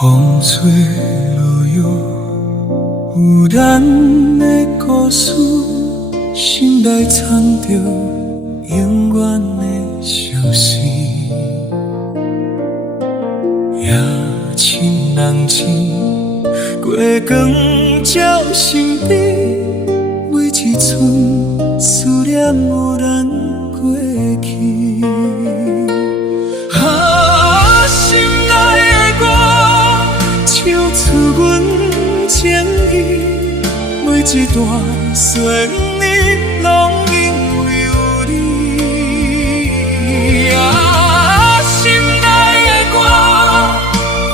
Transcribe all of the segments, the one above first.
风吹落叶，有咱的故事，心内藏着永远的相思。夜深人静，月光照身边，每一寸思念有咱过去。心内的歌，唱出阮情意，每一段旋律拢因为有你。心内的歌，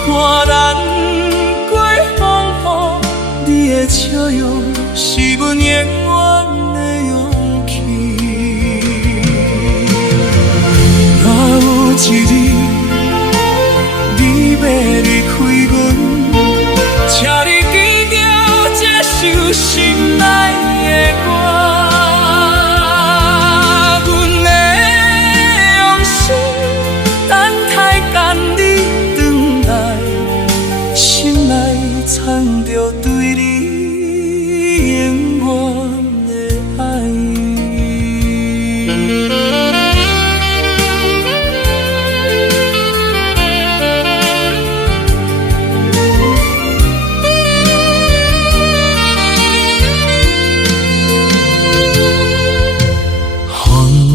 伴咱过风雨，你的笑容是阮永远的勇气。若有一日你要离开阮，请你记着这首心内的歌。阮会用心等待等你回来，心内藏着对你永远的爱。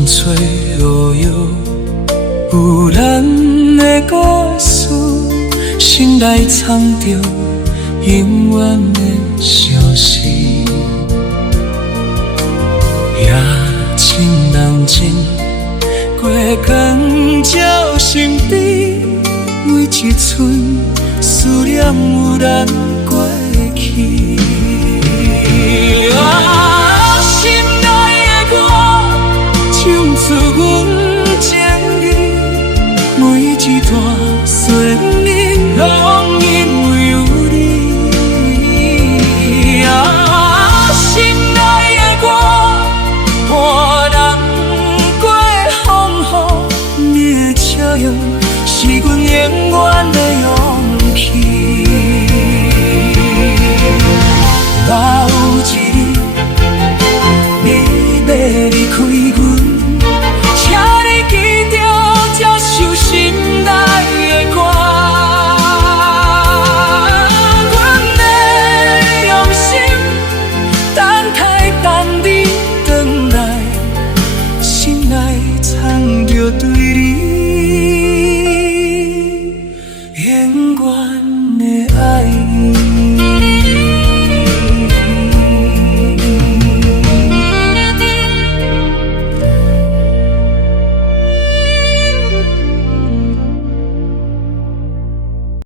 吹落叶，有咱的故事，心内藏着永远的相思。夜深人静，月光照身边，每一寸思念有咱过去。心内的歌，唱出阮情意，每一段旋律